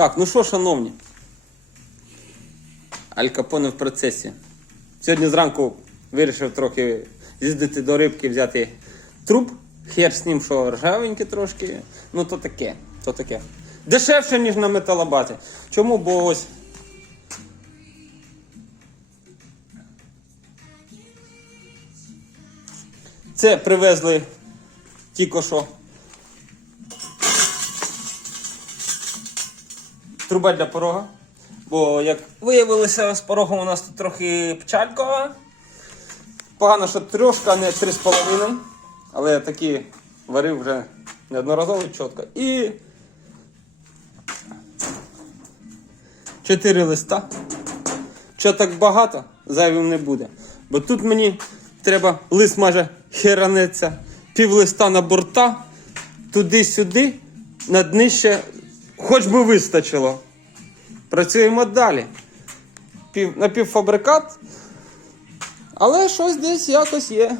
Так, ну що, шановні. Аль Капоне в процесі. Сьогодні зранку вирішив трохи їздити до рибки, взяти труп. Хер з ним, що ржавенький трошки. Ну то таке, то таке. Дешевше, ніж на металобаті. Чому? Бо ось. Це привезли тільки що. Труба для порога. Бо, як виявилося, з порогом у нас тут трохи пчалька. Погано, що трьошка, а не 3,5. Але я такі варив вже неодноразово чітко. І. Чотири листа. Що так багато, зайвим не буде. Бо тут мені треба лист майже херанеться, пів листа на борта, туди-сюди, на днище, хоч би вистачило. Працюємо далі. Пів, напівфабрикат, але щось десь якось є.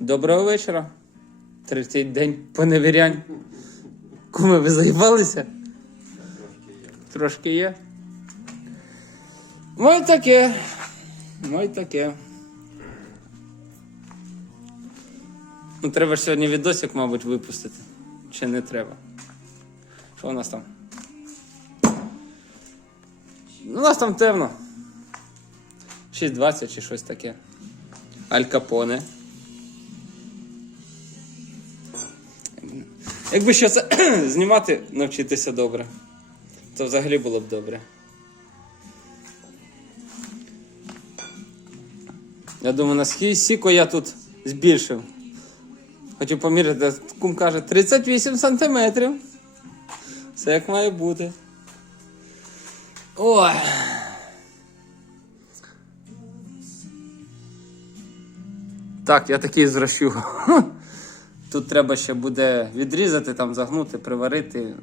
Доброго вечора. Третій день поневірянь. Куми, ви заїбалися? Трошки є. Ну і таке. Ну і таке. Ну, треба ж сьогодні відосик, мабуть, випустити. Чи не треба? Що у нас там? У нас там темно. 6.20 чи щось таке. Аль Капоне. Якби ще це знімати, навчитися добре, то взагалі було б добре. Я думаю, наскільки сіко я тут збільшив. Хочу поміряти, кум каже 38 сантиметрів. Все як має бути. Ой. Так, я такий зрощу. Тут треба ще буде відрізати, там загнути, приварити.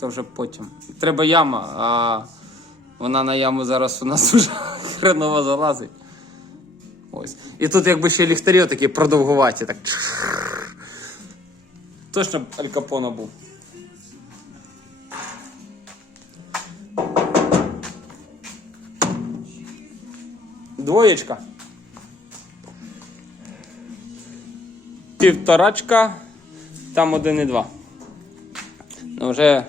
То вже потім. Треба яма, а вона на яму зараз у нас вже хреново залазить. Ось. І тут якби ще ліхтарі такі продовгуваті. Так. Точно б Аль Капоне був. Двоєчка. Півторачка, там один і два. Ну, вже.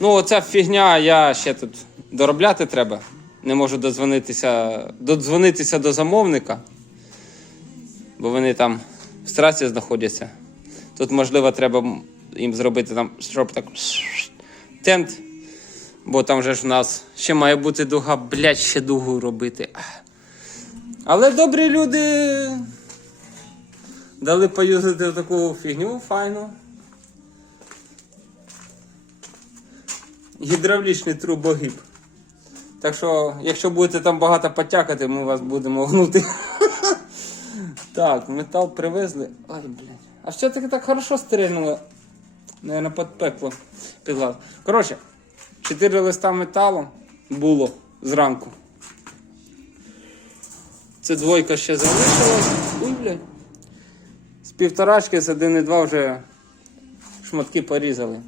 Ну, оця фігня, я ще тут доробляти треба. Не можу додзвонитися, додзвонитися до замовника, бо вони там в страці знаходяться. Тут, можливо, треба їм зробити там, щоб так тент. Бо там же ж в нас ще має бути дуга, блядь, ще дугу робити. Але добрі люди дали поюзати таку фігню файну. Гідравлічний трубогіб. Так що, якщо будете там багато потякати, ми вас будемо гнути. Так, метал привезли. Ай, блядь. А таке так хорошо стрельнуло? Наверное, під пекло підлаз. Коротше, 4 листа металу було зранку. Це двойка ще залишилась. Ой, блядь. З півторачки з 1,2 вже шматки порізали.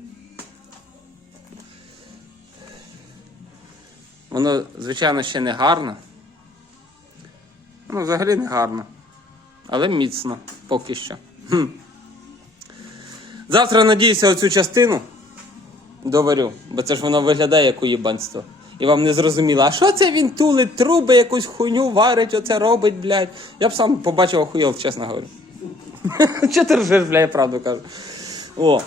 Воно, звичайно, ще не гарно. Ну, взагалі не гарно. Але міцно поки що. Хм. Завтра, надіюся, оцю частину доварю, бо це ж воно виглядає як уєбанство. І вам не зрозуміло, а що це він тулить труби, якусь хуйню варить, оце робить, блядь. Я б сам побачив охуєв, чесно говорю. Чого ти ржеш, бля, я правду кажу. О.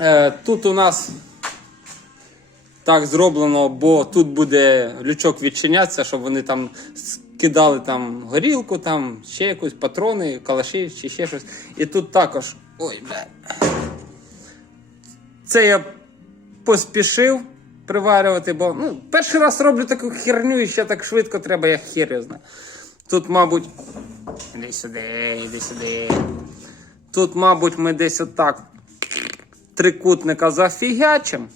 Е, тут у нас так зроблено, бо тут буде лючок відчинятися, щоб вони там скидали там горілку, там ще якусь патрони, калаші чи ще щось. І тут також. Ой, бля. Це я поспішив приварювати, бо ну, перший раз роблю таку херню і ще так швидко треба, я хер знаю. Тут, мабуть. Іди сюди, іди сюди. Тут, мабуть, ми десь отак трикутника зафігячим.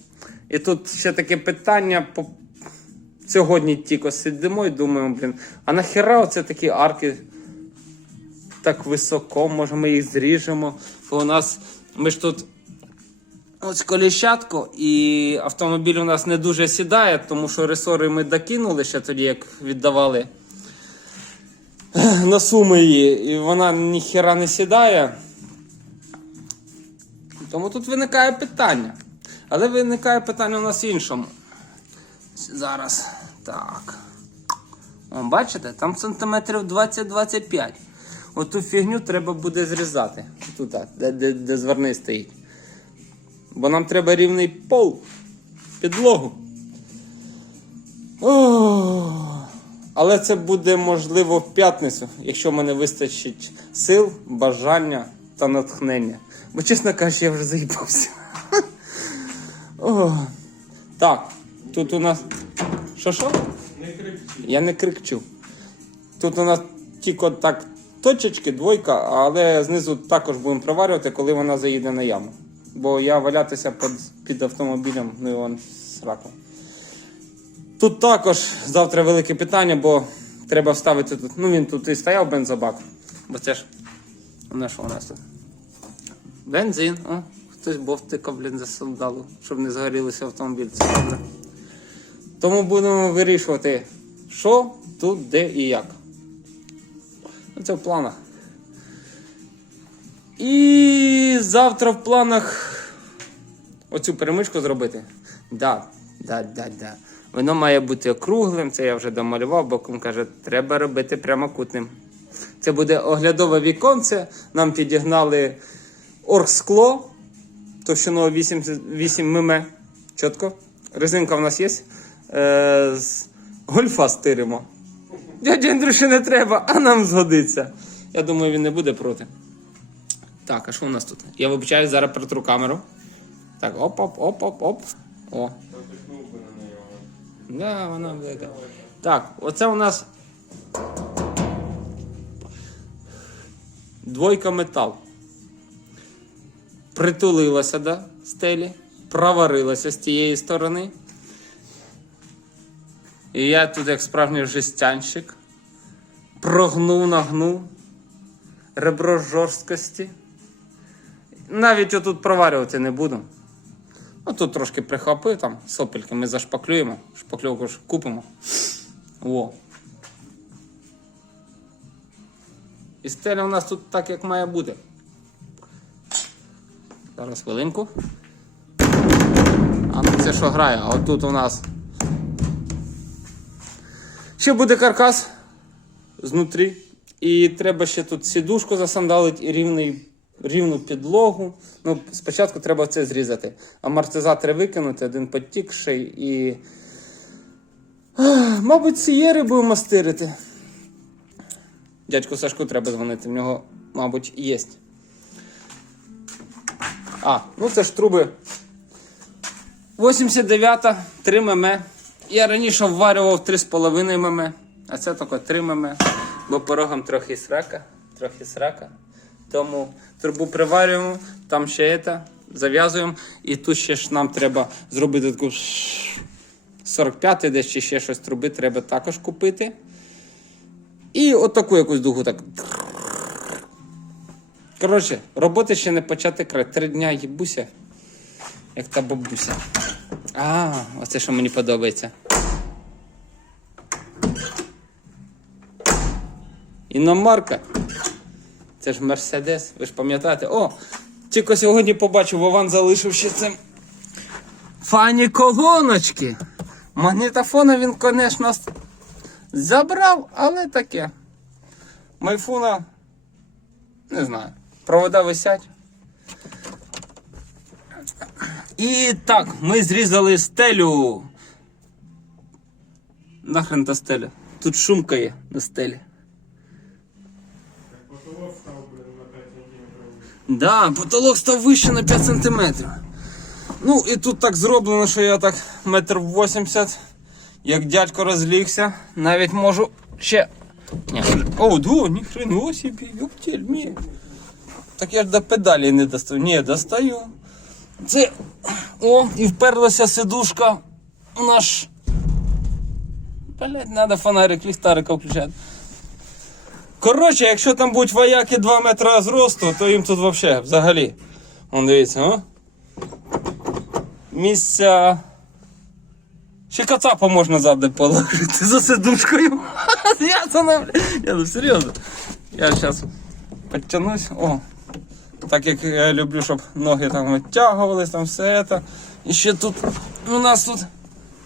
І тут ще таке питання сьогодні тільки сидимо і думаємо, блін, а нахіра оце такі арки так високо, може ми їх зріжемо. Бо у нас ми ж тут ось коліщатко, і автомобіль у нас не дуже сідає, тому що ресори ми докинули ще тоді, як віддавали на суми її, і вона ніхіра не сідає. Тому тут виникає питання. Але виникає питання у нас в іншому. Зараз. Так. О, бачите, там сантиметрів 20-25. Оту фігню треба буде зрізати. Тут, де, де, де зверни стоїть. Бо нам треба рівний пол, підлогу. О, але це буде можливо в п'ятницю, якщо в мене вистачить сил, бажання та натхнення. Бо, чесно кажучи, я вже заїбався. О, так, тут у нас. Що що? Не кричи. Я не крикчу. Тут у нас тільки так точечки, двойка, але знизу також будемо приварювати, коли вона заїде на яму. Бо я валятися під, під автомобілем, ну і вон сраку. Тут також завтра велике питання, бо треба вставити тут. Ну він тут і стояв бензобак. Бо це ж. Ну що у нас тут? Бензин, о, хтось бовтика, блін, засолдалу, щоб не загорілися автомобіль. Це добре. Тому будемо вирішувати, що тут, де і як. Це в планах. І завтра в планах оцю перемичку зробити. Да, да, да, да. Воно має бути округлим, це я вже домалював, бо кум каже, треба робити прямокутним. Це буде оглядове віконце. Нам підігнали оргскло товщиною 8, 8 мм. Чітко. Резинка в нас є. Е, з гольфа стиримо. Дяді Андрюші не треба, а нам згодиться. Я думаю, він не буде проти. Так, а що у нас тут? Я вибачаю, зараз протру камеру. Так, оп-оп-оп-оп-оп. О. Да, вона велика. Так, оце у нас двойка метал. Притулилася до стелі, проварилася з тієї сторони. І я тут, як справжній жестянщик, прогнув, нагнув ребро жорсткості. Навіть отут проварювати не буду. Ну тут трошки прихопив, там сопельки ми зашпаклюємо, шпакльовку ж купимо. О. І стеля у нас тут так, як має бути. Зараз хвилинку. А ну це що грає? А отут у нас. Ще буде каркас знутрі. І треба ще тут сідушку засандалити і рівний, рівну підлогу. Ну, спочатку треба це зрізати. Амортизатори викинути, один потікший і. Ах, Мабуть, сієри будемо стирити. Дядьку Сашку треба дзвонити, в нього, мабуть, є. А, ну це ж труби 89 3 мм. Я раніше вварював 3,5 мм, а це тільки 3 мм, бо порогам трохи срака, трохи срака. Тому трубу приварюємо, там ще це, зав'язуємо. І тут ще ж нам треба зробити таку 45 десь ще щось труби треба також купити. І отаку якусь дугу так. Коротше, роботи ще не почати край. Три дня їбуся, як та бабуся. А, оце що мені подобається. Іномарка. Це ж Мерседес, ви ж пам'ятаєте? О! Тільки сьогодні побачив, Вован залишив ще цим. Фані колоночки. Магнітофона він, звісно, забрав, але таке. Майфуна. Не знаю. Провода висять. І так, ми зрізали стелю. Нахрен та стеля. Тут шумка є на стелі. Так потолок став на 5 сантиметрів. Да, потолок став вище на 5 сантиметрів. Ну і тут так зроблено, що я так метр вісімдесят, як дядько розлігся, навіть можу ще. О, дво, ні хрено собі, ёптельмі. Так я ж до педалі не достаю. Ні, достаю. Це. О, і вперлася сидушка в наш. Блять, надо фонарик ліхтарика включати. Коротше, якщо там будуть вояки 2 метри зросту, то їм тут вообще взагалі. Вон дивіться, а? Місця. Ще кацапа можна ззади положити за сидушкою. Я це. Я ну серйозно. Я зараз підтягнусь. О. Так як я люблю, щоб ноги там витягувались, там все це. І ще тут у нас тут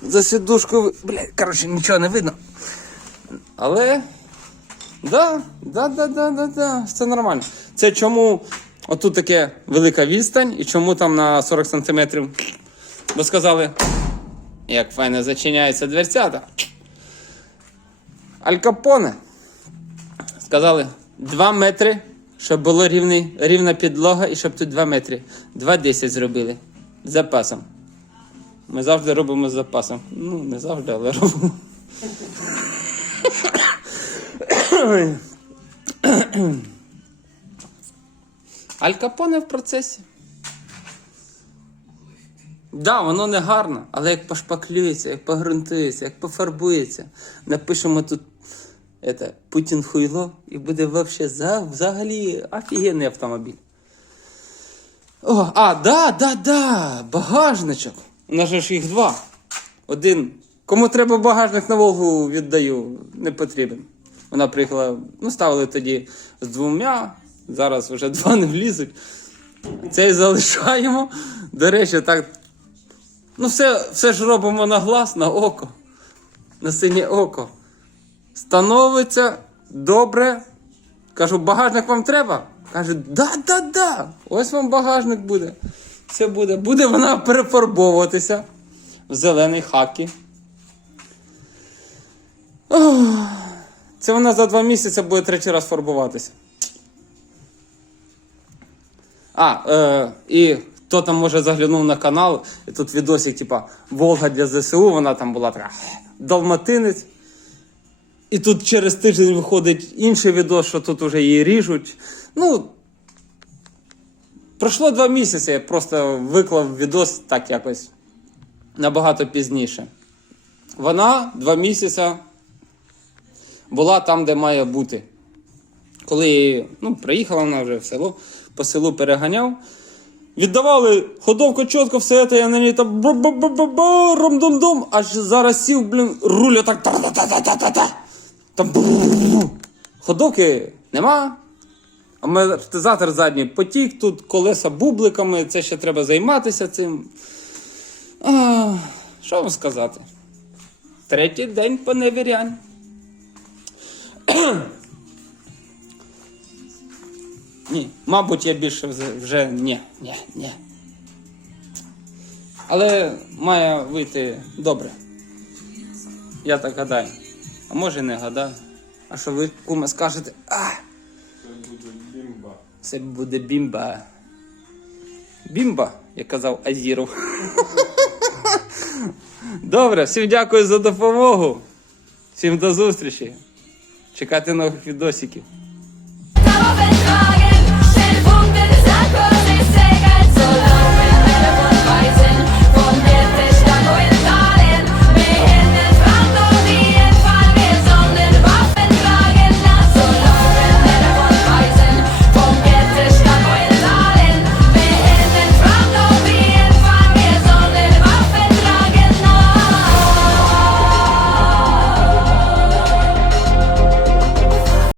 за сидушкою. Блядь, коротше, нічого не видно. Але. Да, да, да, да, да, да, все нормально. Це чому отут таке велика відстань і чому там на 40 сантиметрів. Бо сказали, як файно зачиняються дверцята. Аль Капоне. Сказали 2 метри, щоб рівний, рівна підлога і щоб тут 2 метри. 2,10 зробили. З запасом. Ми завжди робимо з запасом. Ну, не завжди, але робимо. Аль Капоне в процесі. Да, воно не гарно, але як пошпаклюється, як погрунтується, як пофарбується, напишемо тут это, Путін хуйло і буде вообще за, взагалі офігенний автомобіль. О, а, да, да, да, багажничок. У нас ж їх два. Один. Кому треба багажник на Волгу віддаю, не потрібен. Вона приїхала, ну, ставили тоді з двома, зараз вже два не влізуть. Цей залишаємо. До речі, так. Ну, все, все ж робимо на глаз, на око, на синє око. Становиться добре. Кажу, багажник вам треба? Каже, да, да, да. Ось вам багажник буде. Все буде. Буде вона перефарбовуватися в зелений хакі. Ох, Це вона за два місяці буде третій раз фарбуватися. А, е, і хто там може заглянув на канал, і тут відосик, типа Волга для ЗСУ, вона там була така далматинець. І тут через тиждень виходить інший відос, що тут уже її ріжуть. Ну. Пройшло два місяці, я просто виклав відос так якось набагато пізніше. Вона два місяці була там, де має бути. Коли ну, приїхала вона вже в село, по селу переганяв. Віддавали ходовку чітко, все це, я на ній там ба-ба-ба-ба-ба, ром-дом-дом, аж зараз сів, блін, руля так та-та-та-та-та-та. Там ходовки нема. Амортизатор задній потік, тут колеса бубликами, це ще треба займатися цим. А, що вам сказати? Третій день поневірянь. Ні, мабуть, я більше вже ні, ні, ні. Але має вийти добре. Я так гадаю. А може не гадаю. А що ви, куме, скажете? А, Це буде бімба. це буде бімба. Бімба, як казав Азіров. Добре, всім дякую за допомогу. Всім до зустрічі. Чекайте нових відосиків.